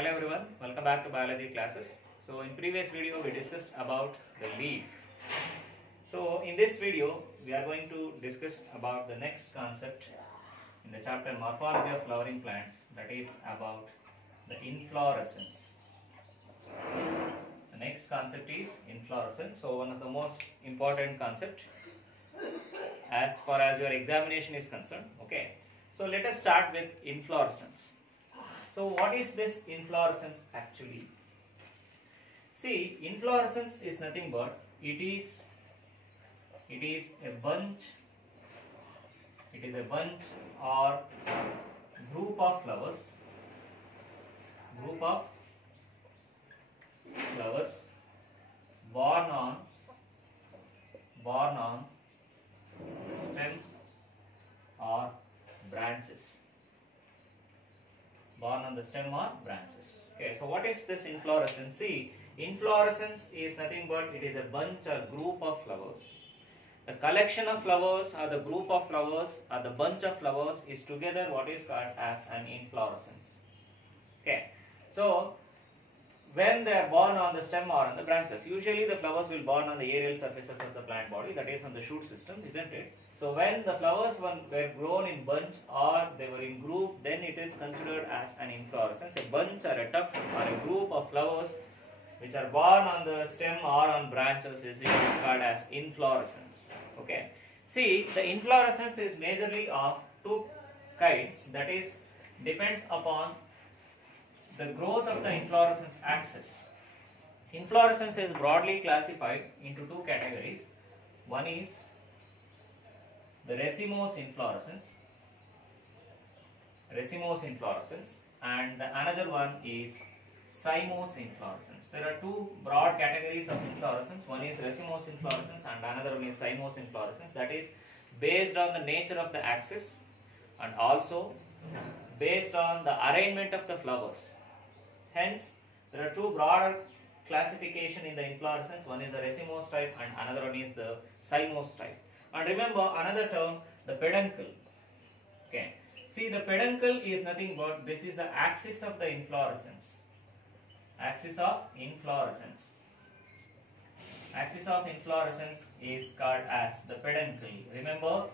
Hello everyone, welcome back to biology classes. So in previous video we discussed about the leaf. So in this video we are going to discuss about the next concept in the chapter morphology of flowering plants, that is about the inflorescence. The next concept is inflorescence. So one of the most important concept as far as your examination is concerned. Okay. So let us start with inflorescence. So what is this inflorescence actually? See, inflorescence is nothing but it is a bunch or group of flowers born on stem or branches. Born on the stem or branches. Okay, so what is this inflorescence? See, inflorescence is nothing but it is a bunch or group of flowers. The collection of flowers or the group of flowers or the bunch of flowers is together what is called as an inflorescence. Okay, so when they are born on the stem or on the branches, usually the flowers will born on the aerial surfaces of the plant body, that is on the shoot system, isn't it? So when the flowers were grown in bunch or they were in group, then it is considered as an inflorescence. A bunch or a tuft or a group of flowers which are born on the stem or on branches is called as inflorescence. Okay. See, the inflorescence is majorly of two kinds, that is depends upon the growth of the inflorescence axis. Inflorescence is broadly classified into two categories. One is the racemose inflorescence, and the another one is cymose inflorescence. There are two broad categories of inflorescence. One is racemose inflorescence and another one is cymose inflorescence. That is based on the nature of the axis and also based on the arrangement of the flowers. Hence, there are two broader classification in the inflorescence. One is the racemose type and another one is the cymose type. And remember another term, the peduncle. Okay. See, the peduncle is nothing but this is the axis of the inflorescence. Axis of inflorescence is called as the peduncle. Remember,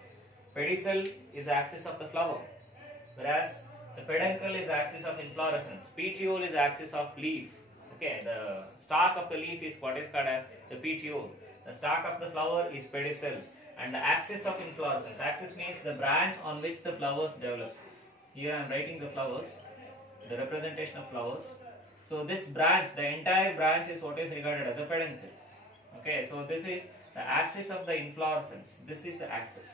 pedicel is axis of the flower, whereas the peduncle is axis of inflorescence. Petiole is axis of leaf. Okay, the stalk of the leaf is what is called as the petiole. The stalk of the flower is pedicel. And the axis of inflorescence. Axis means the branch on which the flowers develops. Here I am writing the flowers, the representation of flowers. So this branch, the entire branch is what is regarded as a peduncle. Okay, so this is the axis of the inflorescence. This is the axis.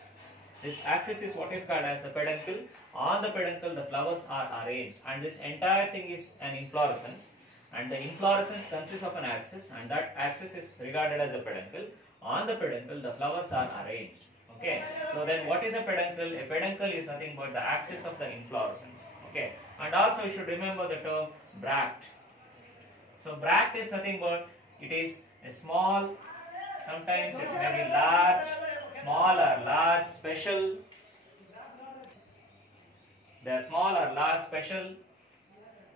This axis is what is called as the peduncle. On the peduncle, the flowers are arranged, and this entire thing is an inflorescence. And the inflorescence consists of an axis, and that axis is regarded as a peduncle. On the peduncle, the flowers are arranged. Okay. So then, what is a peduncle? A peduncle is nothing but the axis of the inflorescence. Okay. And also, you should remember the term bract. So bract is nothing but it is a small. Sometimes it may be large, small or large, special. They are small or large, special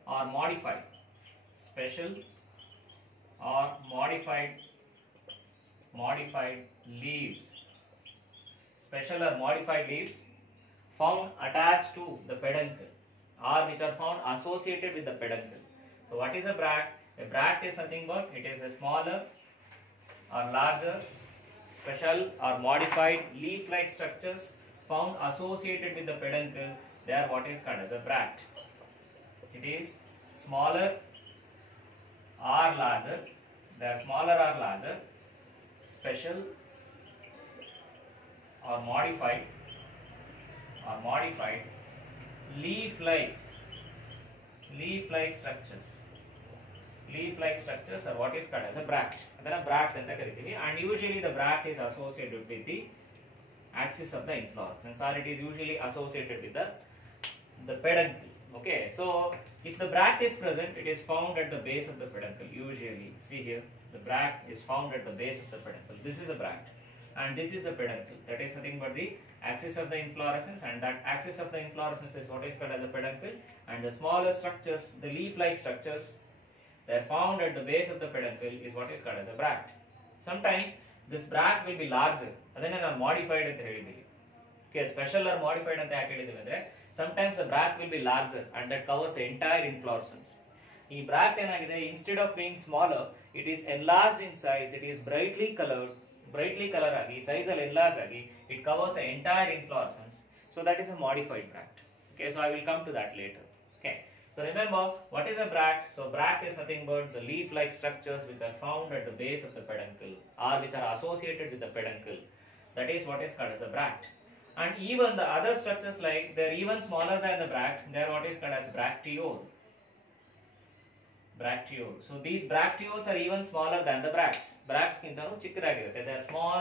or modified. Special or modified leaves. Special or modified leaves found attached to the peduncle or which are found associated with the peduncle. So what is a bract? A bract is nothing but it is a smaller or larger, special or modified leaf-like structures found associated with the peduncle. They are what is called as a bract. It is smaller or larger. They are smaller or larger, special or modified leaf-like structures are what is called as a bract. And usually the bract is associated with the axis of the inflorescence, or it is usually associated with the peduncle. Okay, so if the bract is present, it is found at the base of the peduncle. Usually, see here, the bract is found at the base of the peduncle. This is a bract, and this is the peduncle. That is nothing but the axis of the inflorescence, and that axis of the inflorescence is what is called as the peduncle, and the smaller structures, the leaf-like structures, they are found at the base of the peduncle is what is called as a bract. Sometimes this bract will be larger, ಅದನ್ನೇ ನಾವು modified ಅಂತ ಹೇಳಿದ್ದೀವಿ. Okay, special or modified ಅಂತ ಯಾಕೆ ಹೇಳಿದ್ದೀವಿ ಅಂದ್ರೆ sometimes the bract will be larger and that covers the entire inflorescence. ಈ bract ಏನಾಗಿದೆ, instead of being smaller, it is enlarged in size, it is brightly color ಆಗಿ, size ಅಲ್ಲಿ enlarge ಆಗಿ, it covers the entire inflorescence. So that is a modified bract. Okay, so I will come to that later. Okay. So remember, what is a bract? So bract is nothing but the leaf-like structures which are found at the base of the peduncle or which are associated with the peduncle. That is what is called as a bract. And even the other structures, like they are even smaller than the bract, they are what is called as bracteole. Bracteole. So these bracteoles are even smaller than the bracts. Bracts kinta chikkadagirutte. They are small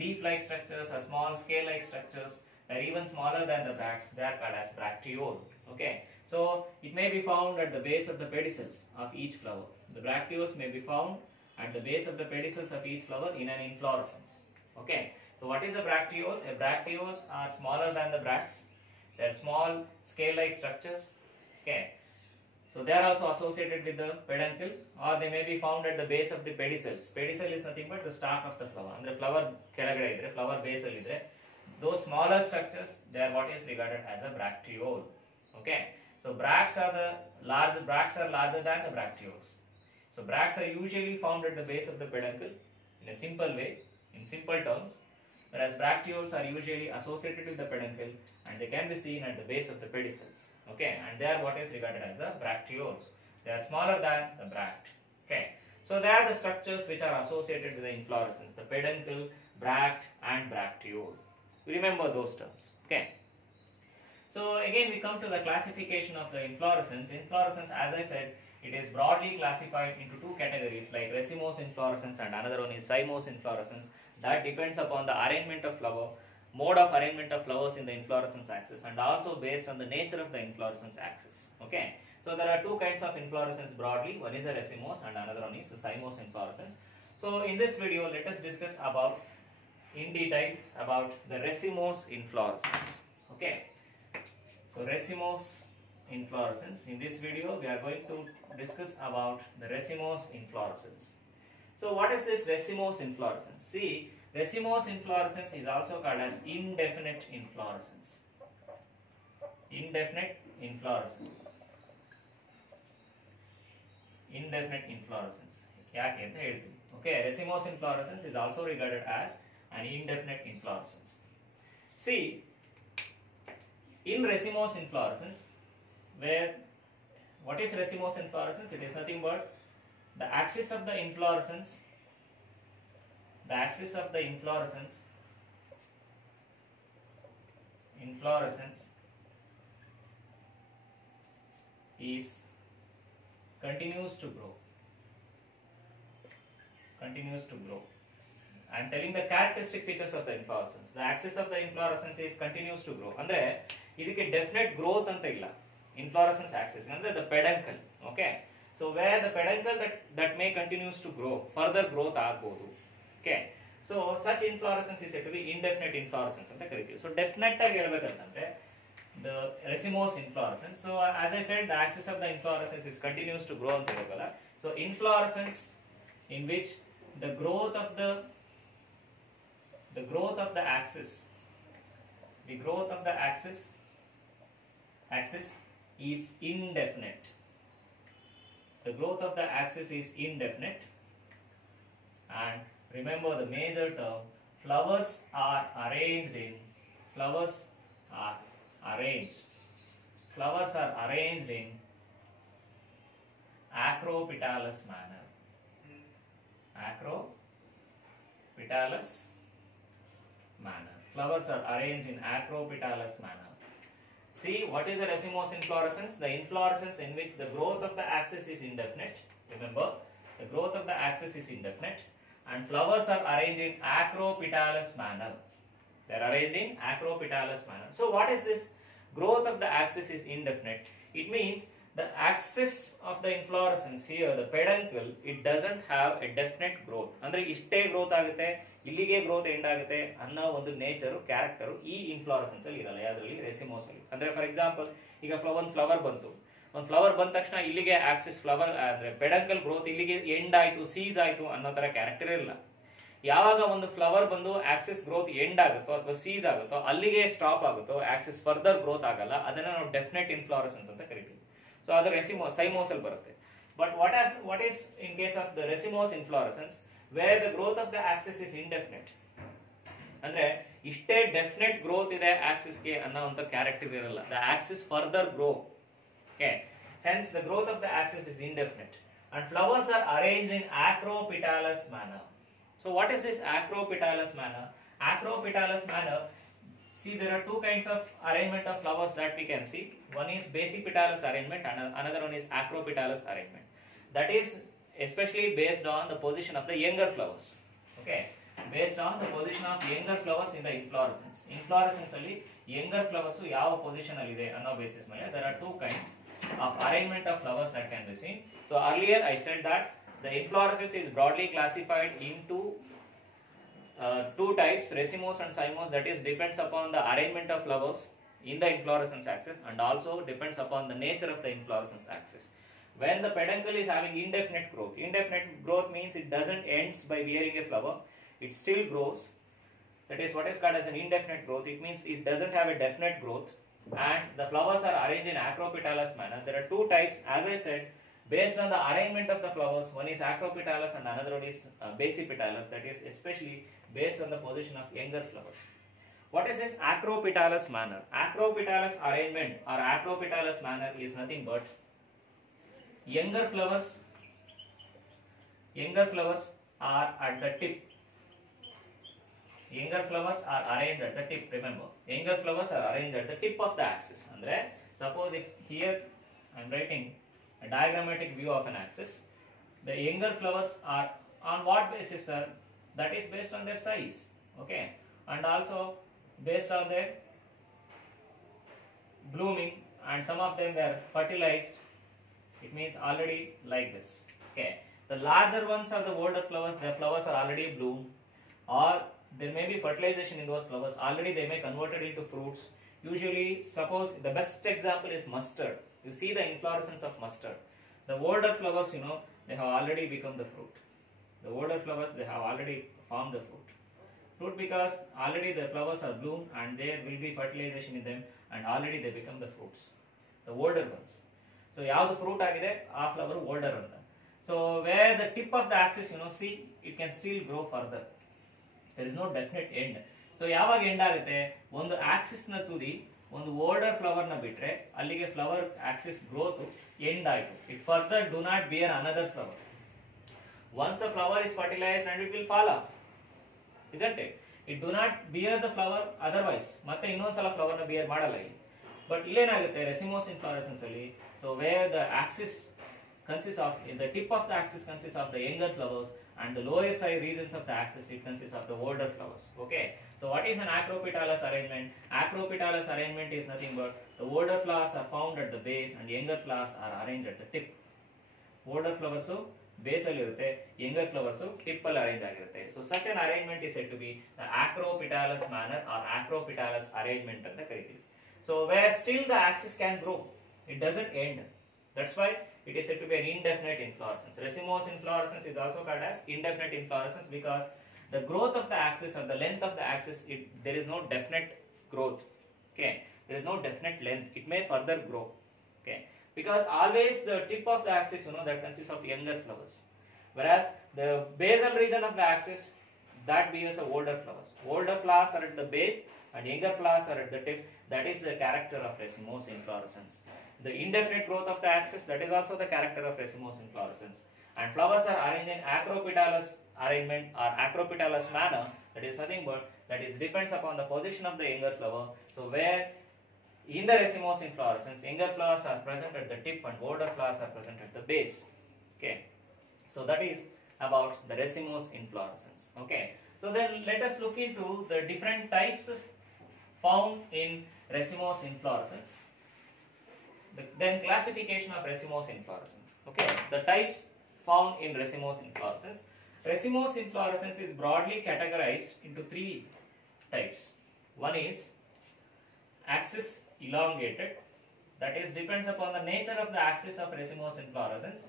leaf-like structures or small scale-like structures. They are even smaller than the bracts. They are called as bracteole. Okay. So it may be found at the base of the pedicels of each flower. The bracteoles may be found at the base of the pedicels of each flower in an inflorescence. Okay. So what is a bracteole? A bracteoles are smaller than the bracts. They are small scale-like structures. Okay. So they are also associated with the peduncle, or they may be found at the base of the pedicels. Pedicel is nothing but the stalk of the flower. Andre flower ಕೆಳಗಡೆ ಇದ್ರೆ, flower base ಅಲ್ಲಿ ಇದ್ರೆ, those smaller structures, they are what is regarded as a bracteole. Okay. So bracts are larger than the bracteoles. So bracts are usually found at the base of the peduncle in a simple way, in simple terms, whereas bracteoles are usually associated with the peduncle and they can be seen at the base of the pedicels. Okay, and they are what is regarded as the bracteoles. They are smaller than the bract. Okay, so they are the structures which are associated with the inflorescence: the peduncle, bract, and bracteole. Remember those terms. Okay. So again we come to the classification of the inflorescence. Inflorescence, as I said, it is broadly classified into two categories, like racemose inflorescence and another one is cymose inflorescence. That depends upon the arrangement of flower, mode of arrangement of flowers in the inflorescence axis, and also based on the nature of the inflorescence axis. Okay. So there are two kinds of inflorescence broadly. One is a racemose and another one is a cymose inflorescence. So in this video, let us discuss about in detail about the racemose inflorescence. Okay. So racemose inflorescence. In this video, we are going to discuss about the racemose inflorescence. So what is this racemose inflorescence? See, racemose inflorescence is also called as indefinite inflorescence. Indefinite inflorescence. Indefinite inflorescence. ಯಾಕೆ ಅಂತ ಹೇಳ್ತೀನಿ. Okay, racemose inflorescence is also regarded as an indefinite inflorescence. See, in racemose inflorescence, where what is racemose inflorescence? It is nothing but the axis of the inflorescence. The axis of the inflorescence is continues to grow. I am telling the characteristic features of the inflorescence. The axis of the inflorescence is continues to grow. Andre ಇದಕ್ಕೆ definite growth ಅಂತ ಇಲ್ಲ. Inflorescence axis ಅಂದ್ರೆ the peduncle. Okay. So where the peduncle that may continues to grow, further growth ಆಗಬಹುದು. Okay. So such inflorescence is said to be indefinite inflorescence ಅಂತ ಕರೀತೀವಿ. So definite ಆಗಿ ಹೇಳಬೇಕಂತಂದ್ರೆ the racemose inflorescence. So as I said, the axis of the inflorescence is continues to grow ಅಂತ ಹೇಳೋಲ್ಲ. So inflorescence in which the growth of the axis is indefinite. The growth of the axis is indefinite, and remember the major term, flowers are arranged in acropetalous manner. Flowers are arranged in acropetalous manner. See, what is a racemose inflorescence? The inflorescence in which the growth of the axis is indefinite. Remember, the growth of the axis is indefinite, and flowers are arranged in acropetalous manner. They are arranged in acropetalous manner. So what is this? Growth of the axis is indefinite. It means the axis of the inflorescence here, the peduncle, it doesn't have a definite growth. ಅಂದ್ರೆ ಇಷ್ಟೇ growth ಆಗುತ್ತೆ, ಇಲ್ಲಿಗೆ growth end ಆಗುತ್ತೆ ಅನ್ನೋ ಒಂದು nature character ಈ inflorescence ಅಲ್ಲಿ ಇರಲ್ಲ. ಯಾವ್ದ್ರಲ್ಲಿ? ರೆಸಿಮೋಸ್ ಅಲ್ಲಿ. ಅಂದ್ರೆ ಫಾರ್ ಎಕ್ಸಾಂಪಲ್ ಈಗ ಒಂದು ಫ್ಲವರ್ ಬಂತು, ಒಂದು ಫ್ಲವರ್ ಬಂದ ತಕ್ಷಣ ಇಲ್ಲಿಗೆ ಆಕ್ಸಿಸ್ ಫ್ಲವರ್ ಅಂದ್ರೆ ಪೆಡಂಕಲ್ ಗ್ರೋತ್ ಇಲ್ಲಿಗೆ ಎಂಡ್ ಆಯ್ತು, ಸೀಸ್ ಆಯ್ತು ಅನ್ನೋ ತರ ಕ್ಯಾರೆಕ್ಟರ್ ಇರಲ್ಲ. ಯಾವಾಗ ಒಂದು ಫ್ಲವರ್ ಬಂದು ಆಕ್ಸಿಸ್ ಗ್ರೋತ್ ಎಂಡ್ ಆಗುತ್ತೋ ಅಥವಾ ಸೀಸ್ ಆಗುತ್ತೋ ಅಲ್ಲಿಗೆ ಸ್ಟಾಪ್ ಆಗುತ್ತೋ, ಆಕ್ಸಿಸ್ ಫರ್ದರ್ ಗ್ರೋತ್ ಆಗಲ್ಲ, ಅದನ್ನ ನಾವು ಡೆಫಿನೆಟ್ ಇನ್ಫ್ಲೋರೆಸೆನ್ಸ್ ಅಂತ ಕರಿತೀವಿ. ಸೊ ಅದು ಸೈಮೋಸ್ ಅಲ್ಲಿ ಬರುತ್ತೆ. But what is in case of the racemose inflorescence where the growth of the axis is indefinite. ಅಂದ್ರೆ ಇಷ್ಟೇ ಡೆಫಿನೆಟ್ ಗ್ರೋತ್ ಇದೆ ಆಕ್ಸಿಸ್ ಗೆ ಅನ್ನೋ ಅಂತ ಕ್ಯಾರೆಕ್ಟರ್ ಇರಲ್ಲ. The Axis further grow. Okay, hence the growth of the axis is indefinite and flowers are arranged in acropetalous manner. So what is this acropetalous manner? Acropetalous manner, see there are two kinds of arrangement of flowers that we can see. One is basipetalous arrangement and another one is acropetalous arrangement. That is especially based on the position of the younger flowers. Okay, based on the position of younger flowers in the inflorescence. Inflorescence alli younger flowers ಯಾವ position ಅಲ್ಲಿ ಇದೆ ಅನ್ನೋ basis ಮೇಲೆ there are two kinds of arrangement of flowers that can be seen. So earlier I said that the inflorescence is broadly classified into two types, racemose and cymose. That is depends upon the arrangement of flowers in the inflorescence axis and also depends upon the nature of the inflorescence axis. When the peduncle is having indefinite growth means it doesn't ends by bearing a flower, it still grows. That is what is called as an indefinite growth. It means it doesn't have a definite growth and the flowers are arranged in acropetalous manner. There are two types, as I said, based on the arrangement of the flowers. One is acropetalous and another one is basipetalous. That is especially based on the position of younger flowers. What is this acropetalous manner? Acropetalous arrangement or acropetalous manner is nothing but younger flowers are at the tip. Younger flowers are arranged at the tip. Remember, younger flowers are arranged at the tip of the axis. Andre, suppose if here I am writing a diagrammatic view of an axis, the younger flowers are on what basis, sir? That is based on their size, okay, and also based on their blooming, and some of them they are fertilized. It means already like this. Okay, the larger ones are the older flowers. The flowers are already bloomed, or there may be fertilization in those flowers. Already they may converted into fruits. Usually, suppose the best example is mustard. You see the inflorescence of mustard. The older flowers, you know, they have already become the fruit. The older flowers, they have already formed the fruit. Fruit because already the flowers are bloomed and there will be fertilization in them and already they become the fruits. The older ones. So, yav fruit agide, a flower older anta. So, where the tip of the axis, you know, see, it can still grow further. There is no definite end. So ಯಾವಾಗ end ಆಗುತ್ತೆ, ಒಂದು Axis ನ ತುದಿ ಒಂದು older flower ನ ಬಿಟ್ರೆ ಅಲ್ಲಿಗೆ flower Axis growth end ಆಯ್ತು. It further do not beer another flower. Once a flower is fertilised and it will fall of, isn't it? It do not bear the flower otherwise. ಮತ್ತೆ ಇನ್ನೊಂದ್ಸಲ flower ನ beer ಮಾಡಲ್ಲ ಇಲ್ಲಿ. But ಇಲ್ಲೇನಾಗುತ್ತೆ ರೆಸಿಮೋಸ್ inflorescence ಅಲ್ಲಿ, so where the axis consists of, in the tip of the axis consists of the younger flowers and the lower side regions of the axis it consists of the older flowers. Okay, so what is an acropetalous arrangement? Acropetalous arrangement is nothing but the older flowers are found at the base and younger flowers are arranged at the tip. Older flowers base ಅಲ್ಲಿ ಇರುತ್ತೆ, younger flowers tip ಅಲ್ಲಿ arrange ಆಗಿರುತ್ತೆ. So such an arrangement is said to be the acropetalous manner or acropetalous arrangement ಅಂತ ಕರೀತೀವಿ. So where still the axis can grow, it doesn't end. That's why it is said to be an indefinite inflorescence. Racemose inflorescence is also called as indefinite inflorescence because the growth of the axis or the length of the axis, there is no definite growth. Okay, there is no definite length. It may further grow. Okay, because always the tip of the axis, you know, that consists of younger flowers, whereas the basal region of the axis that bears older flowers. Older flowers are at the base and younger flowers are at the tip. That is the character of racemose inflorescence. The indefinite growth of the axis, that is also the character of racemose inflorescence. And flowers are arranged in acropetalous arrangement or acropetalous manner. That is nothing but that is depends upon the position of the younger flower. So where in the racemose inflorescence, younger flowers are present at the tip and older flowers are present at the base. Okay, so that is about the racemose inflorescence. Okay, so then let us look into the different types found in racemose inflorescence. Then classification of racemose inflorescence. Okay, the types found in racemose inflorescence. Racemose inflorescence is broadly categorized into three types. One is axis elongated, that is depends upon the nature of the axis of racemose inflorescence.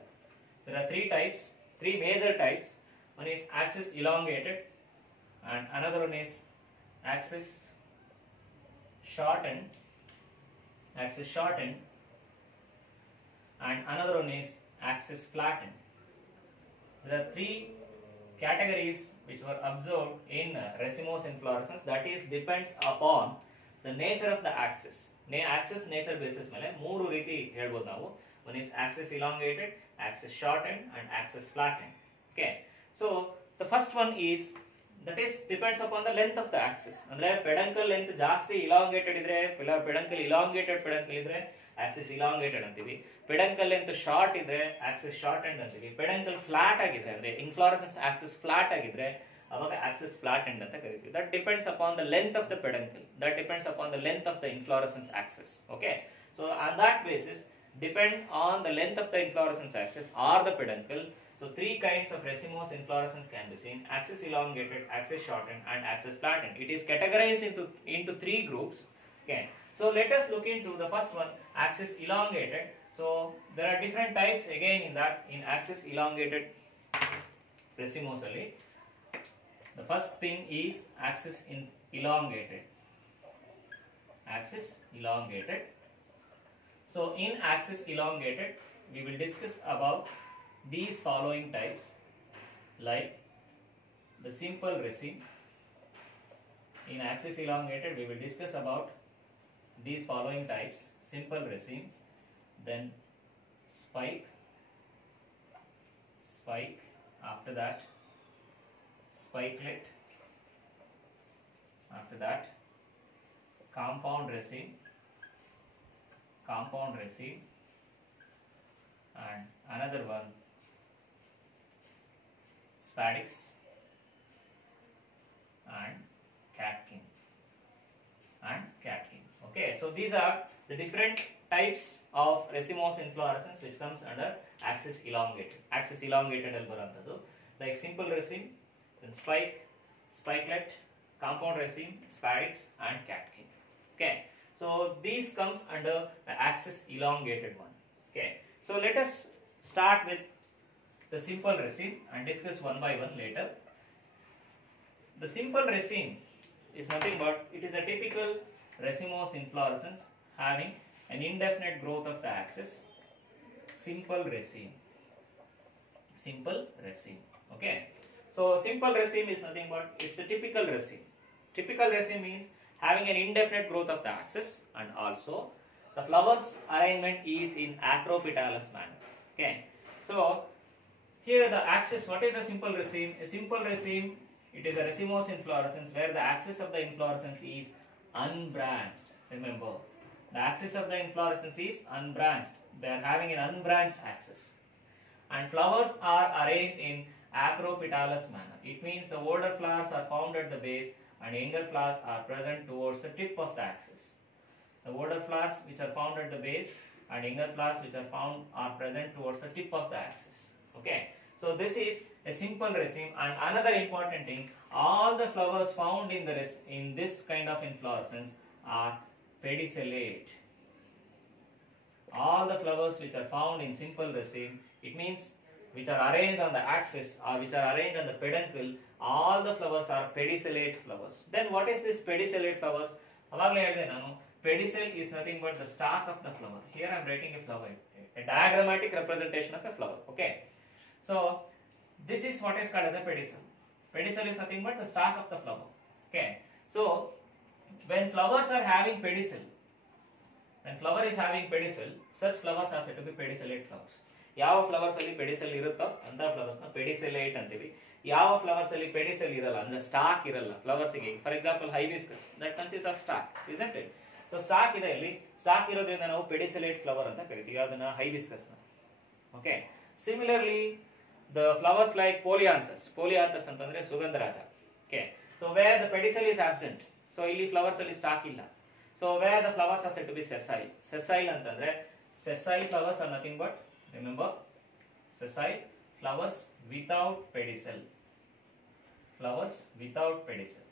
There are three types, three major types. One is axis elongated, and another one is axis shortened, and another one is axis flattened. There are three categories which were observed in racemose inflorescence, that is depends upon the nature of the axis. Axis nature basis ಮೇಲೆ ಮೂರು ರೀತಿ ಹೇಳ್ಬೋದು ನಾವು. One is axis elongated, axis shortened and axis flattened. Okay, so the first one is, that is depends upon the length of the axis. ಅಂದ್ರೆ peduncle length ಜಾಸ್ತಿ elongated ಇದ್ರೆ, peduncle elongated peduncle ಇದ್ರೆ axis elongated ಅಂತೀವಿ. peduncle length short ಇದ್ರೆ axis shortened ಅಂತೀವಿ. peduncle flat ಆಗಿದ್ರೆ ಅಂದ್ರೆ inflorescence axis flat ಆಗಿದ್ರೆ ಅವಾಗ axis flattened ಅಂತ ಕರಿತೀವಿ. That depends upon the length of the peduncle. That depends upon the length of the inflorescence axis. Okay, so on that basis, depend on the length of the inflorescence axis or the peduncle. So three kinds of racemose inflorescence can be seen: axis elongated, axis shortened and axis flattened. It is categorized into three groups. Okay, so let us look into the first one, axis elongated. So there are different types again in axis elongated racemose alli. The first thing is axis elongated. Axis elongated. So in axis elongated, we will discuss about these following types, like the simple raceme. In axis elongated, we will discuss about these following types: simple raceme, then spike, after that spikelet, after that compound raceme, and another one spadix and catkin. Okay, so these are the different types of racemose inflorescence which comes under axis elongated. Axis elongated al barantadu, like simple raceme, then spikelet, compound raceme, spadix and catkin. Okay, so these comes under the axis elongated one. Okay, so let us start with the simple raceme and discuss one by one later. The simple raceme is nothing but, it is a typical racemose inflorescence having an indefinite growth of the axis. Simple raceme. Okay, so simple raceme is nothing but, it's a typical raceme. Typical raceme means having an indefinite growth of the axis, and also the flowers arrangement is in acropetalous manner. Okay, so here the axis, what is a simple raceme? A simple raceme, it is a racemose inflorescence where the axis of the inflorescence is unbranched. Remember, the axis of the inflorescence is unbranched. They are having an unbranched axis, and flowers are arranged in acropetalous manner. It means the older flowers are found at the base and younger flowers are present towards the tip of the axis. The older flowers which are found at the base and younger flowers which are found are present towards the tip of the axis. Okay, so this is a simple raceme. And another important thing, all the flowers found in this kind of inflorescence are pedicellate. All the flowers which are found in simple raceme, it means which are arranged on the axis or which are arranged on the peduncle, all the flowers are pedicellate flowers. Then what is this pedicellate flowers? Pedicel is nothing but the stalk of the flower. Here I am writing a flower, a diagrammatic representation of a flower. Okay, so this is what is called as a pedicel. Pedicel is nothing but the stalk of the flower. Okay, so when flowers are having pedicel, when flower is having pedicel, such flowers are said to be pedicellate flowers. ಯಾವ flowers ಅಲ್ಲಿ ಪೆಡಿಸೆಲ್ ಇರುತ್ತೋ ಅಂತ flowers ನ ಪೆಡಿಸೆಲೇಟ್ ಅಂತೀವಿ. ಯಾವ flowers ಅಲ್ಲಿ ಪೆಡಿಸೆಲ್ ಇರಲ್ಲ ಅಂದ್ರೆ ಸ್ಟಾಕ್ ಇರಲ್ಲ ಫ್ಲವರ್ಸ್ ಗೆ, for example hibiscus, that consist of stock, isn't it? So stock ಇದೆ ಇಲ್ಲಿ, ಸ್ಟಾಕ್ ಇರೋದ್ರಿಂದ ನಾವು ಪೆಡಿಸೆಲೇಟ್ ಫ್ಲವರ್ ಅಂತ ಕರಿತೀವಿ ಅದನ್ನ, ಹೈಬಿಸ್ಕಸ್ ನ. Okay, similarly the flowers like polianthes ಅಂತಂದ್ರೆ ಸುಗಂಧರಾಜ. Okay, so where the pedicel is absent, so ಇಲ್ಲಿ ಫ್ಲವರ್ಸ್ ಅಲ್ಲಿ ಸ್ಟಾಕ್ ಇಲ್ಲ. So where the flowers are said to be sessile ಅಂತಂದ್ರೆ sessile flowers are nothing but, remember, sessile flowers without pedicel. Flowers without pedicel.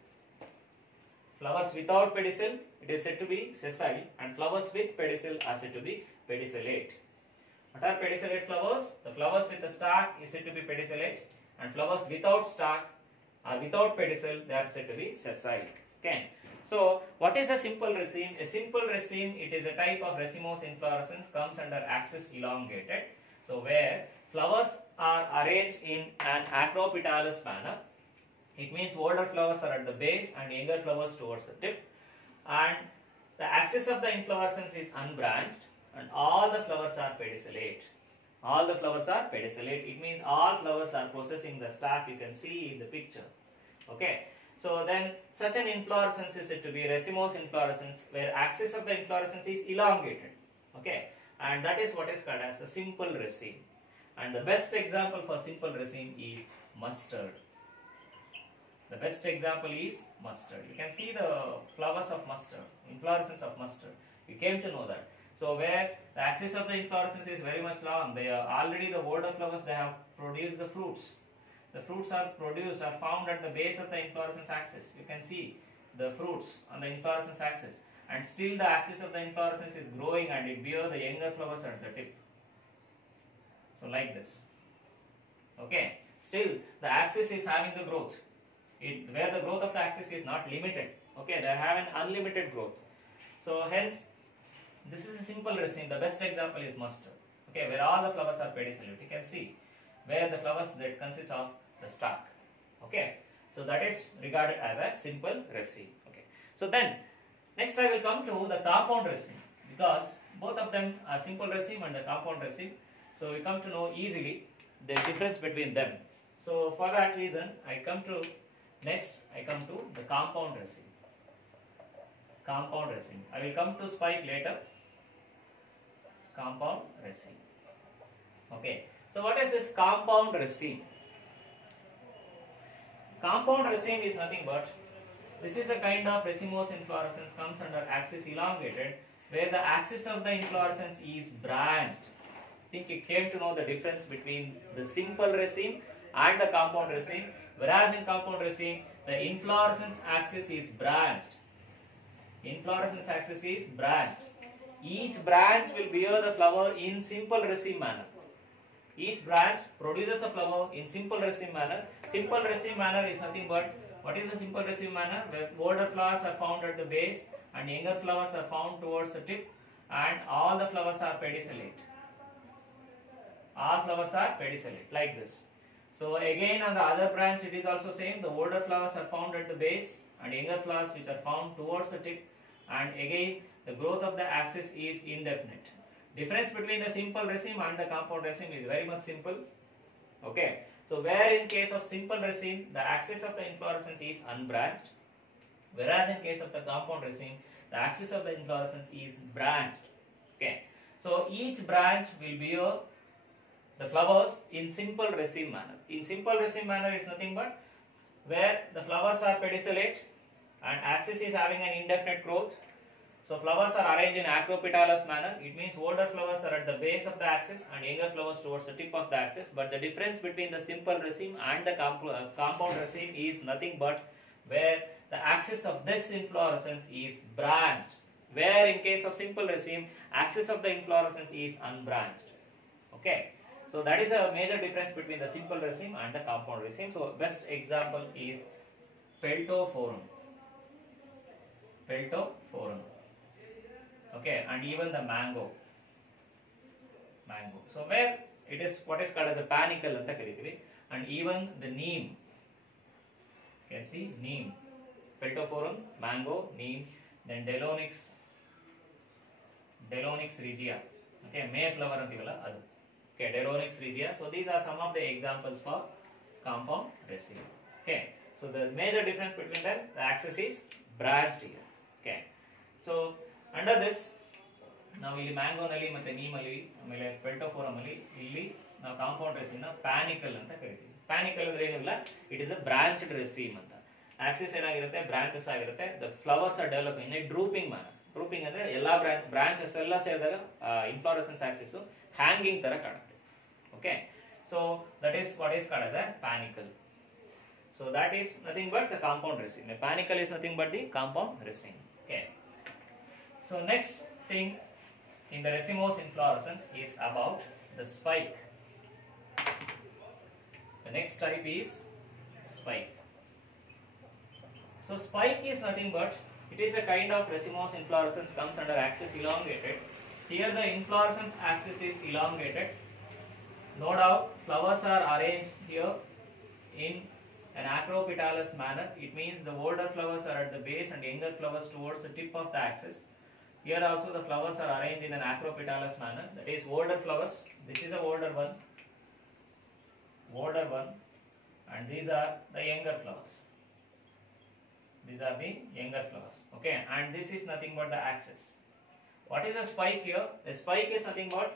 Flowers without pedicel, it is said to be sessile, and flowers with pedicel are said to be pedicellate. What are pedicellate flowers? The flowers with the stalk is said to be pedicellate, and flowers without stalk or without pedicel, they are said to be sessile. Okay. So, what is a simple raceme? A simple raceme, it is a type of racemose inflorescence, comes under axis elongated. So, where flowers are arranged in an acropetalous manner. It means older flowers are at the base and younger flowers towards the tip, and the axis of the inflorescence is unbranched, and all the flowers are pedicellate. All the flowers are pedicellate. It means all flowers are possessing the stalk, you can see in the picture. Okay. So then such an inflorescence is said to be racemose inflorescence, where axis of the inflorescence is elongated. Okay. And that is what is called as a simple raceme. And the best example for simple raceme is mustard. The best example is mustard. You can see the flowers of mustard, inflorescence of mustard. You came to know that. So where the axis of the inflorescence is very much long, they are already the older flowers, they have produced the fruits. The fruits are produced, are found at the base of the inflorescence axis. You can see the fruits on the inflorescence axis, and still the axis of the inflorescence is growing and it bears the younger flowers at the tip. So like this. Okay. Still the axis is having the growth. Where the growth of the axis is not limited. Okay, they have an unlimited growth. So hence, this is a simple raceme. The best example is mustard. Okay, where all the flowers are pedicellate. You can see where the flowers that consist of the stalk. Okay, so that is regarded as a simple raceme. Okay, so then next I will come to the compound raceme, because both of them are simple raceme and the compound raceme. So we come to know easily the difference between them. So for that reason, I come to the compound raceme. Compound raceme. I will come to spike later. Compound raceme. Okay. So what is this compound raceme? Compound raceme is nothing but, this is a kind of racemose inflorescence, comes under axis elongated, where the axis of the inflorescence is branched. I think you came to know the difference between the simple raceme and the compound raceme. Whereas in compound raceme, the inflorescence axis is branched. Inflorescence axis is branched. Each branch will bear the flower in simple raceme manner. Each branch produces a flower in simple raceme manner. Simple raceme manner is nothing but, what is the simple raceme manner? Where older flowers are found at the base and younger flowers are found towards the tip, and all the flowers are pedicellate. All flowers are pedicellate, like this. So again on the other branch it is also same, the older flowers are found at the base and younger flowers which are found towards the tip, and again the growth of the axis is indefinite. Difference between the simple raceme and the compound raceme is very much simple. Okay, so where in case of simple raceme the axis of the inflorescence is unbranched, whereas in case of the compound raceme the axis of the inflorescence is branched. Okay, so each branch will bear the flowers in simple raceme manner. In simple raceme manner is nothing but where the flowers are pedicellate and axis is having an indefinite growth. So flowers are arranged in acropetalous manner. It means older flowers are at the base of the axis and younger flowers towards the tip of the axis. But the difference between the simple raceme and the compound raceme is nothing but where the axis of this inflorescence is branched. Where in case of simple raceme, axis of the inflorescence is unbranched. Okay. So that is a major difference between the simple raceme and the compound raceme. So best example is Peltophorum. Peltophorum. Okay, and even the mango. So where it is what is called as a panicle anta karithivi, and even the neem. You can see neem, Peltophorum, mango, neem, then Delonix regia. Okay, mayflower antivala adu. Okay, Delonix regia. So these are some of the examples for compound raceme. Okay, so the major difference between them, the axis is branched here. Okay, so under this ನಾವು ಇಲ್ಲಿ ಮ್ಯಾಂಗೋನಲ್ಲಿ ಮತ್ತೆ ನೀಮಲ್ಲಿ ಆಮೇಲೆ ಪೆಲ್ಟೋಫೋರಮ್ ಅಲ್ಲಿ ಇಲ್ಲಿ ನಾವು compound ರೆಸಿಮ್ ನ panicle ಅಂತ ಕರಿತೀವಿ. ಪ್ಯಾನಿಕಲ್ ಅಂದ್ರೆ ಏನಿಲ್ಲ, ಇಟ್ ಇಸ್ ಅ ಬ್ರಾಂಚ್ಡ್ ರೆಸಿಮ್ ಅಂತ. ಆಕ್ಸಿಸ್ ಏನಾಗಿರುತ್ತೆ, ಬ್ರಾಂಚಸ್ ಆಗಿರುತ್ತೆ. The flowers R developing in a drooping manner. Grouping ಅಂದ್ರೆ ಎಲ್ಲ branches ಎಲ್ಲ ಸೇರಿದಾಗ inflorescence axis hanging ತರ ಕಾಣುತ್ತೆ. Okay, so that is what is called as a panicle. So that is nothing but the compound raceme. A panicle is nothing but the compound raceme. Okay, so next thing in the racemose inflorescence is about the spike. The next type is spike. So spike is nothing but it is a kind of racemose inflorescence, comes under axis elongated. Here the inflorescence axis is elongated. No doubt flowers are arranged here in an acropetalous manner. It means the older flowers are at the base and younger flowers towards the tip of the axis. Here also the flowers are arranged in an acropetalous manner. That is older flowers. This is a older one, and these are the younger flowers. These are the younger flowers. Okay, and this is nothing but the axis. What is a spike here? A spike is nothing but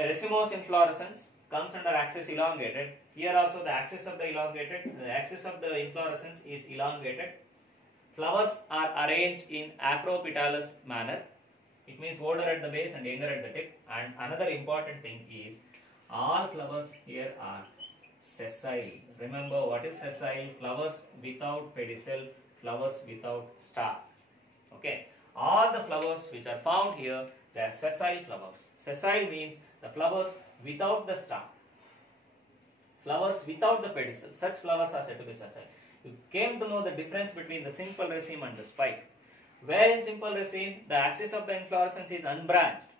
a racemose inflorescence, comes under axis elongated. Here also the axis of the inflorescence is elongated. Flowers are arranged in acropetalous manner. It means older at the base and younger at the tip. And another important thing is all flowers here are sessile. Remember what is sessile? Flowers without pedicel, flowers without star. Okay, all the flowers which are found here, they are sessile flowers. Sessile means the flowers without the star, flowers without the pedicel. Such flowers are said to be sessile. You came to know the difference between the simple raceme and the spike. Where in simple raceme the axis of the inflorescence is unbranched,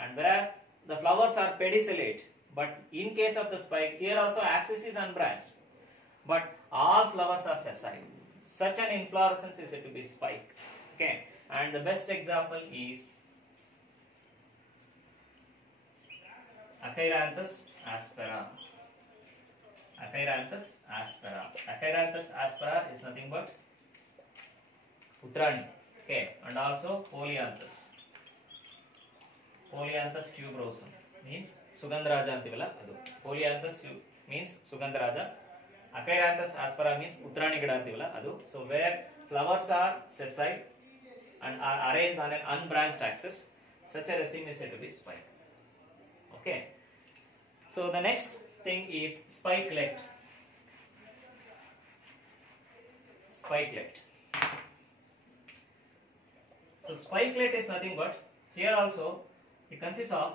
and whereas the flowers are pedicellate. But in case of the spike, here also axis is unbranched, but all flowers are sessile. Such an inflorescence is said to be spike. Okay, and the best example is Acheiranthus aspera. Acheiranthus aspera. Acheiranthus aspera is nothing but Utrani. Okay, and also Polyanthus. Polyanthus tuberosum means Sugandharaja antivalla adu. Polyanthus means Sugandharaja. Acheiranthus aspera means Utrani gida antivalla adu. So where flowers are sessile and are arranged on an unbranched axis, such a raceme is said to be spike. Okay, so the next thing is spikelet. Spikelet. So spikelet is nothing but, here also it consists of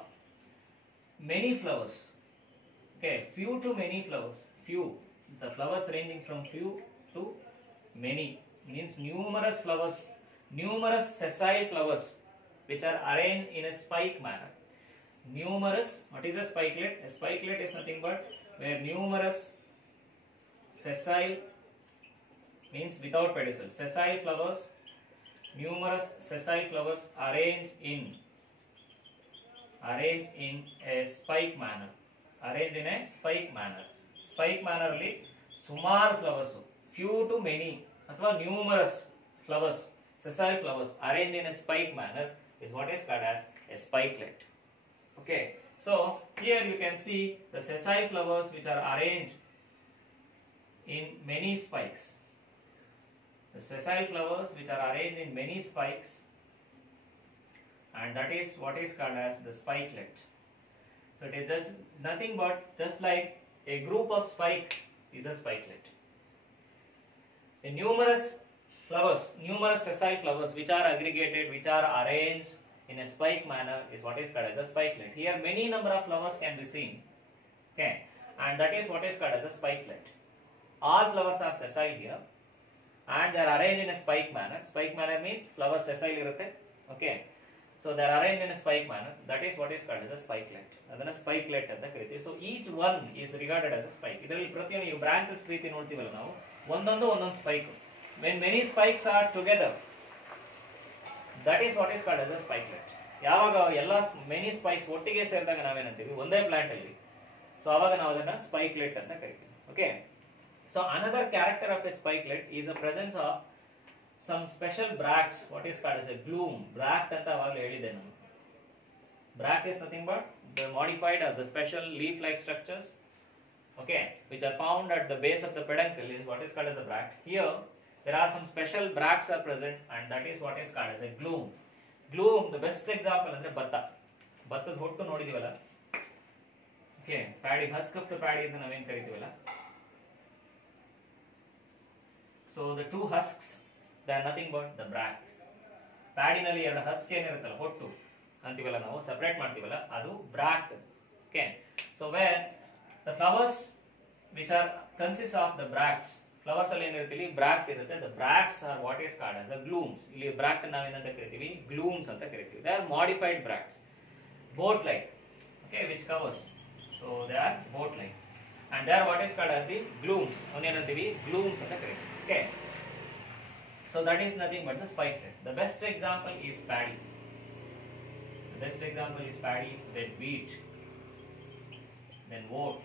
many flowers. Okay, few to many flowers. Few, the flowers ranging from few to many, means numerous flowers, numerous sessile flowers which are arranged in a spike manner. Numerous, what is a spikelet? A spikelet is nothing but where numerous sessile means without pedicel. Sessile flowers, numerous sessile flowers arranged in a spike manner. Arranged in a spike manner. Spike manner ಅಲ್ಲಿ ಸುಮಾರು flowers, few to many ಅಥವಾ numerous flowers, sessile flowers arranged in a spike manner is what is called as a spikelet. Okay, so here you can see the sessile flowers which are arranged in many spikes. The sessile flowers which are arranged in many spikes, and that is what is called as the spikelet. So it is just nothing but just like a group of spike is a spikelet. A numerous flowers, numerous sessile flowers which are aggregated, which are arranged in a spike manner is what is called as a spikelet. Here many number of flowers can be seen. Okay, and that is what is called as a spikelet. All flowers are sessile here and they are arranged in a spike manner. Spike manner means flowers sessile irutte. Okay, so they are arranged in a spike manner. That is what is called as a spikelet. Adana spikelet anta karite. So each one is regarded as a spike. Idralli ಪ್ರತಿಯೊಂದು branches ರೀತಿ ನೋಡ್ತೀವಲ್ಲ ನಾವು, ಒಂದೊಂದು spike. When many spikes are together, that is what is called as a spikelet. ಯಾವಾಗ ಎಲ್ಲ many spikes ಒಟ್ಟಿಗೆ ಸೇರಿದಾಗ ನಾವೇನಂತೀವಿ ಒಂದೇ plant ಅಲ್ಲಿ, ಸೊ ಆವಾಗ ನಾವು ಅದನ್ನ spikelet ಅಂತ ಕರಿತೀವಿ. Okay, so another character of a spikelet is the presence of some special bracts, what is called as a glume. Bract anta avagale helide nanu. Bract is nothing but the modified or the special leaf like structures, okay, which are found at the base of the peduncle is what is called as a bract. Here there are some special bracts are present, and that is what is called as a glume. Glume, the best example andre bhatta. Bhattad hottu nodidivala. Okay, paddy, husk of the paddy anta navenu karitivalla. So the two husks, they are nothing but the bract. Paddy nalli ಎರಡು husk ಏನಿರುತ್ತಲ್ಲ ಹೊಟ್ಟು ಅಂತೀವಲ್ಲ ನಾವು separate ಮಾಡ್ತೀವಲ್ಲ ಅದು bract. Okay, so where the flowers which are consist of the bracts, flowers ಅಲ್ಲಿ ಏನಿರುತ್ತೆ ಇಲ್ಲಿ bract ಇರುತ್ತೆ, the bracts are what is called as the glumes. ಇಲ್ಲಿ bract ನಾವು ಏನಂತ ಕರಿತೀವಿ, glumes ಅಂತ ಕರಿತೀವಿ. They are modified bracts, boat like, okay, which covers, so they are boat like, and they are what is called as the glumes. ಅವನೇನಂತೀವಿ glumes ಅಂತ ಕರಿತೀವಿ. Okay, so that is nothing but the spikelet. The best example is paddy. The best example is paddy, then wheat, then oat.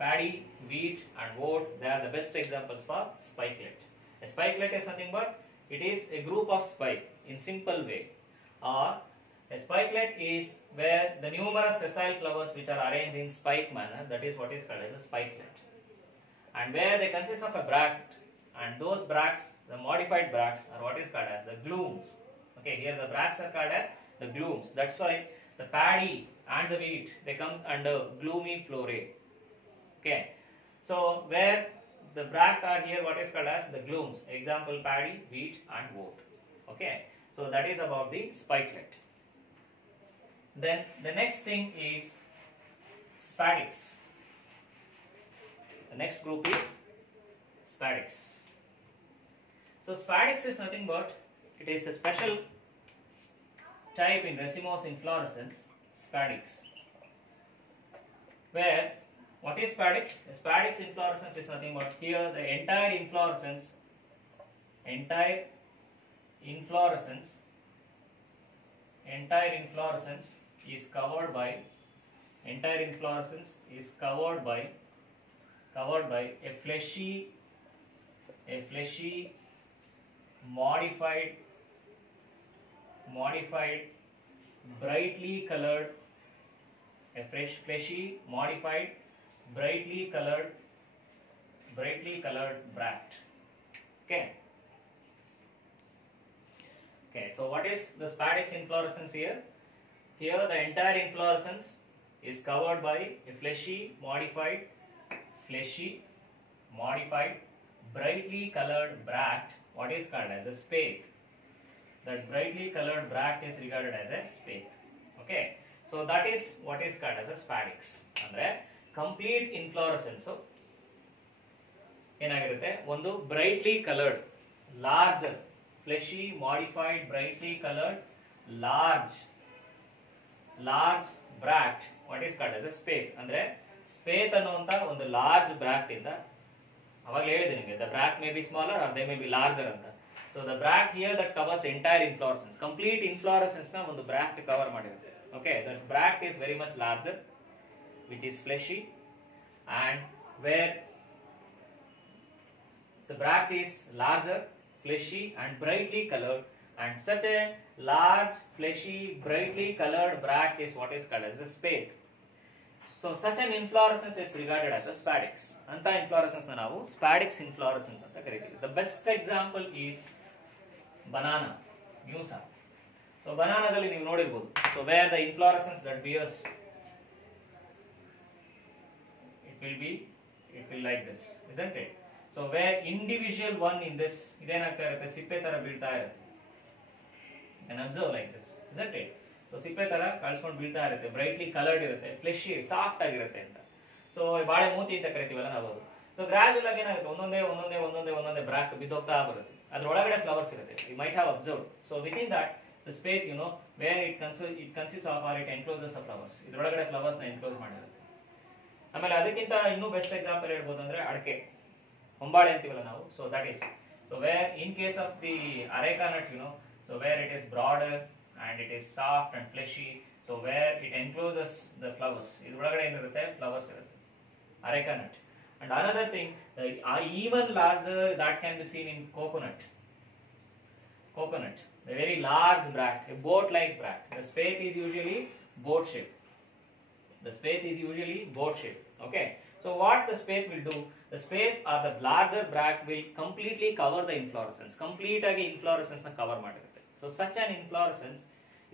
Paddy, wheat and oat, they are the best examples for spikelet. A spikelet is nothing but it is a group of spike in simple way, or a spikelet is where the numerous sessile flowers which are arranged in spike manner, that is what is called as a spikelet, and where they consist of a bract, and those bracts, the modified bracts, are what is called as the glumes. Okay, here the bracts are called as the glumes. That's why the paddy and the wheat, they comes under gloomy florae. Okay, so where the bract are here what is called as the glumes. Example, paddy, wheat and oat. Okay, so that is about the spikelet. Then the next thing is spadix. The next group is spadix. So spadix is nothing but it is a special type in racemose inflorescence, spadix, where what is spadix? A spadix inflorescence is nothing but here the entire inflorescence is covered by a fleshy modified brightly colored bract. Okay, so what is the spadix inflorescence here? Here the entire inflorescence is covered by a fleshy modified brightly colored bract, what is called as a spathe. That brightly colored bract is regarded as a spathe. Okay, so that is what is called as a spadix. Andre complete inflorescence ಏನಾಗಿರುತ್ತೆ, ಒಂದು brightly colored large fleshy modified brightly colored large bract, what is called as a spathe. ಅಂದ್ರೆ spathe ಅನ್ನುವಂತ ಒಂದು large bract ಇಂದ, ಅವಾಗ ಹೇಳಿದೆ ನಿಮಗೆ the bract may be smaller or they may be larger ಅಂತ. So the bract here that covers entire inflorescence, complete inflorescence na ಒಂದು bract cover ಮಾಡಿರುತ್ತೆ. Okay, that bract is very much larger, which is fleshy, and where the bract is larger, fleshy and brightly colored, and such a large fleshy brightly colored bract is what is called as a spathe. So such an inflorescence is regarded as a spadix. Anta inflorescence na ನಾವು spadix inflorescence ಅಂತ ಕರೀತೀವಿ. The best example is banana, musa. So banana dalli ನೀವು ನೋಡಿರಬಹುದು. So where the inflorescence that bears, it will like this, isn't it? So where individual one in this ಇದೇನಾಗ್ತಾ ಇರುತ್ತೆ, ಸಿಪ್ಪೆ ತರ ಬೀಳ್ತಾ ಇರುತ್ತೆ. You can observe like this, isn't it? So ಸಿಪ್ಪೆ ತರ ಕಳ್ಸ್ಕೊಂಡು ಬೀಳ್ತಾ ಇರುತ್ತೆ, ಬ್ರೈಟ್ಲಿ ಕಲರ್ಡ್ ಇರುತ್ತೆ, ಫ್ಲೆಶಿ ಸಾಫ್ಟ್ ಆಗಿರುತ್ತೆ ಅಂತ. ಸೊ ಬಾಳೆ ಮೂತಿ ಅಂತ ಕರಿತೀವಲ್ಲ ನಾವು. ಸೊ ಗ್ರಾಜುಯಲ್ ಆಗಿ ಏನಾಗುತ್ತೆ, ಒಂದೊಂದೇ ಬ್ರಾಕ್ಟ್ ಬಿದ್ದೋಗ್ತಾ ಬರುತ್ತೆ. ಅದ್ರ ಒಳಗಡೆ ಫ್ಲವರ್ಸ್ ಇರುತ್ತೆ. You might have observed. So within that the spathe, where it consists of or it encloses the flowers. ಇದರೊಳಗಡೆ ಫ್ಲವರ್ಸ್ ನ ಎನ್ಕ್ಲೋಸ್ ಮಾಡಿರುತ್ತೆ. ಆಮೇಲೆ ಅದಕ್ಕಿಂತ ಇನ್ನೂ ಬೆಸ್ಟ್ ಎಕ್ಸಾಂಪಲ್ ಹೇಳ್ಬೋದು ಅಂದ್ರೆ ಅಡಕೆ, ಹೊಂಬಾಳೆ ಅಂತೀವಲ್ಲ ನಾವು. So that is, so where in case of the areca nut, so where it is broader and it is soft and fleshy, so where it encloses the flowers, ಇದರೊಳಗಡೆ ಏನಿರುತ್ತೆ, ಫ್ಲವರ್ಸ್ ಇರುತ್ತೆ, areca nut. And another thing, even larger that can be seen in coconut, a very large bract, a boat like bract. The spathe is usually boat shape. Okay, So what the spathe will do, the spathe or the larger bract will completely cover the inflorescence, complete agi inflorescence na cover ಮಾಡಿರುತ್ತೆ. So such an inflorescence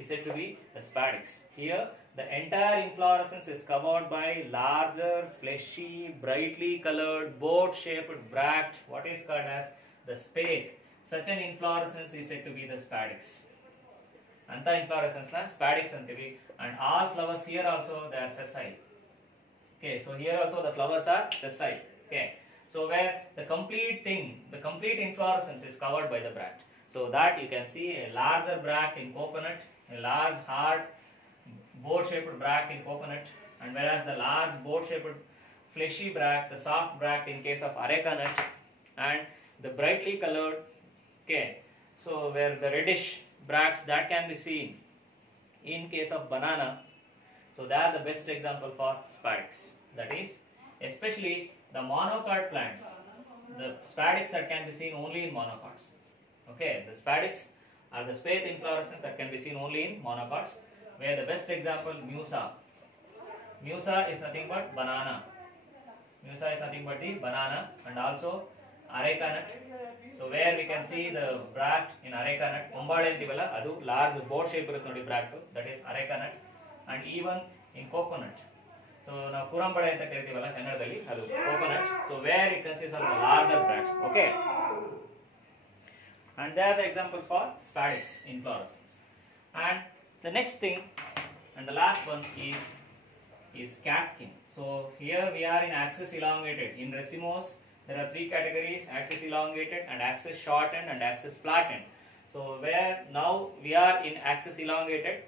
is said to be the spadix. Here the entire inflorescence is covered by larger, fleshy, brightly colored, boat shaped bract, what is called as the spathe. Such an inflorescence is said to be the spadix. Anta inflorescence na spadix antivi, and all flowers here also they are sessile. Okay, so here also the flowers are sessile. Okay, so where the complete thing, the complete inflorescence is covered by the bract. So that you can see a larger bract in coconut, a large hard boat shaped bract in coconut, and whereas the large boat shaped fleshy bract, the soft bract in case of areca nut, and the brightly colored, okay, so where the reddish bracts that can be seen in case of banana. So they are the best example for spadix. That is, especially the monocot plants, the spadix that can be seen only in monocots. Okay, the spadix are the spathe inflorescence that can be seen only in monocots, where the best example musa. Musa is nothing but banana. Musa is nothing but the banana, and also areca nut. So where we can see the bract in areca nut, umbade antivalla adu large boat shape irutte nodi bract, that is areca nut, and even in coconut. So now kurambade anta karitivalla kannadalli adu coconut. So where it consists of the larger bracts. Okay, and they are the examples for spadix inflorescence. And the next thing and the last one is catkin. So here we are in axis elongated. In racemose there are three categories: axis elongated, and axis shortened, and axis flattened. So where now we are in axis elongated,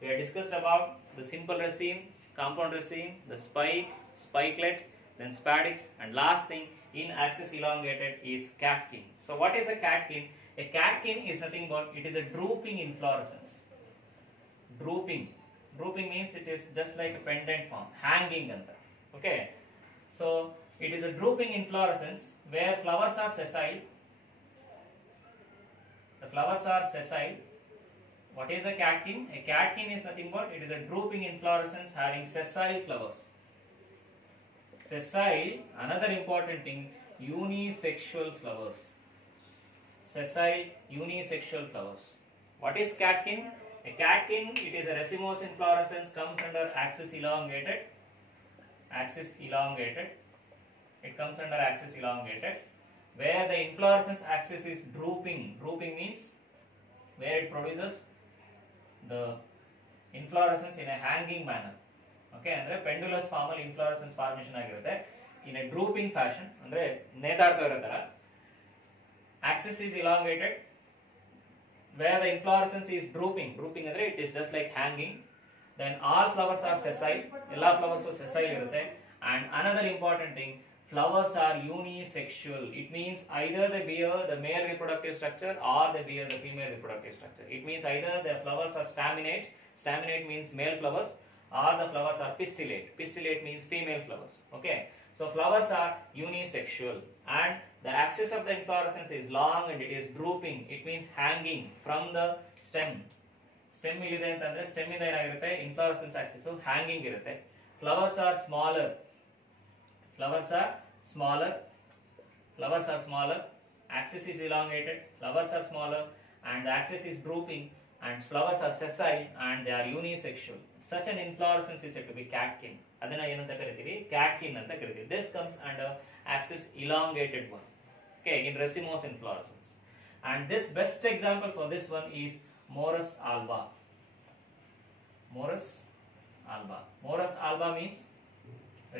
we have discussed about the simple raceme, compound raceme, the spike, spikelet, then spadix, and last thing in axis elongated is catkin. So what is a catkin? A catkin is nothing but it is a drooping inflorescence. Drooping means it is just like a pendant form, hanging anta. Okay, so it is a drooping inflorescence where flowers are sessile. The flowers are sessile. What is a catkin? A catkin is nothing but it is a drooping inflorescence having sessile flowers. Sessile, another important thing, unisexual flowers. Sessile, unisexual flowers. What is catkin? A catkin, it is a racemose inflorescence, comes under axis elongated. Axis elongated. It comes under axis elongated, where the inflorescence axis is drooping. Drooping means where it produces the inflorescence in a hanging manner. Okay, andre pendulous formal inflorescence formation ಆಗಿರುತ್ತೆ in a drooping fashion, andre ನೇತಾಡ್ತಾ ಇರೋ ತರ. Axis is elongated, where the inflorescence is drooping. Drooping andre it is just like hanging. Then all flowers are sessile. Ella flowers sessile irutte. And another important thing, flowers are unisexual. It means either they bear the male reproductive structure or they bear the female reproductive structure. It means either the flowers are staminate. Staminate means male flowers, or the flowers are pistillate. Pistillate means female flowers. Okay, so flowers are unisexual, and the axis of the inflorescence is long and it is drooping. It means hanging from the stem. Stem ilide antandre stem inda enagirutte inflorescence axis hanging irutte. Flowers are smaller. Flowers are smaller, axis is elongated, flowers are smaller, and the axis is drooping, and flowers are sessile, and they are unisexual. Such an inflorescence is said to be catkin. Adana enanta karitivi? Catkin anta karitivi. This comes under axis elongated one. Okay, in racemose inflorescence. And this best example for this one is Morus alba. Morus alba means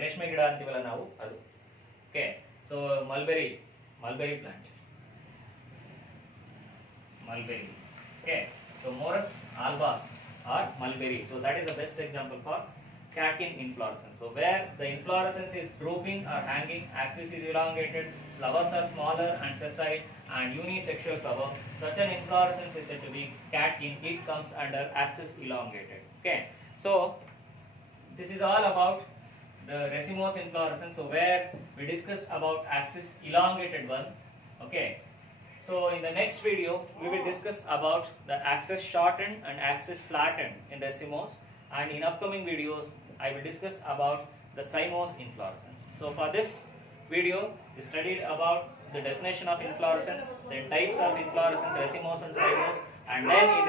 ರೇಷ್ಮೆ ಗಿಡ ಅಂತೀವಲ್ಲ ನಾವು ಅದು. Okay, so mulberry plant, mulberry. Okay, so Morus alba or mulberry. So that is the best example for catkin inflorescence. So where the inflorescence is drooping or hanging, axis is elongated, flowers are smaller and sessile and unisexual flower, such an inflorescence is said to be catkin. It comes under axis elongated. Okay, so this is all about the racemose inflorescence. So where we discussed about axis elongated one. Okay, so in the next video we will discuss about the axis shortened and axis flattened in racemose, and in upcoming videos I will discuss about the cymose inflorescence. So for this video, we studied about the definition of inflorescence, then types of inflorescence, racemose and cymose, and then in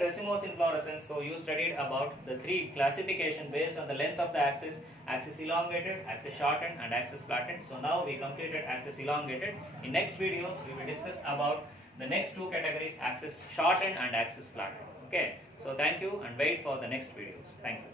racemose inflorescence. So you studied about the three classification based on the length of the axis: axis elongated, axis shortened, and axis flattened. So now we completed axis elongated. In next videos, we will discuss about the next two categories: axis shortened and axis flattened. Okay. So thank you, and wait for the next videos. Thank you.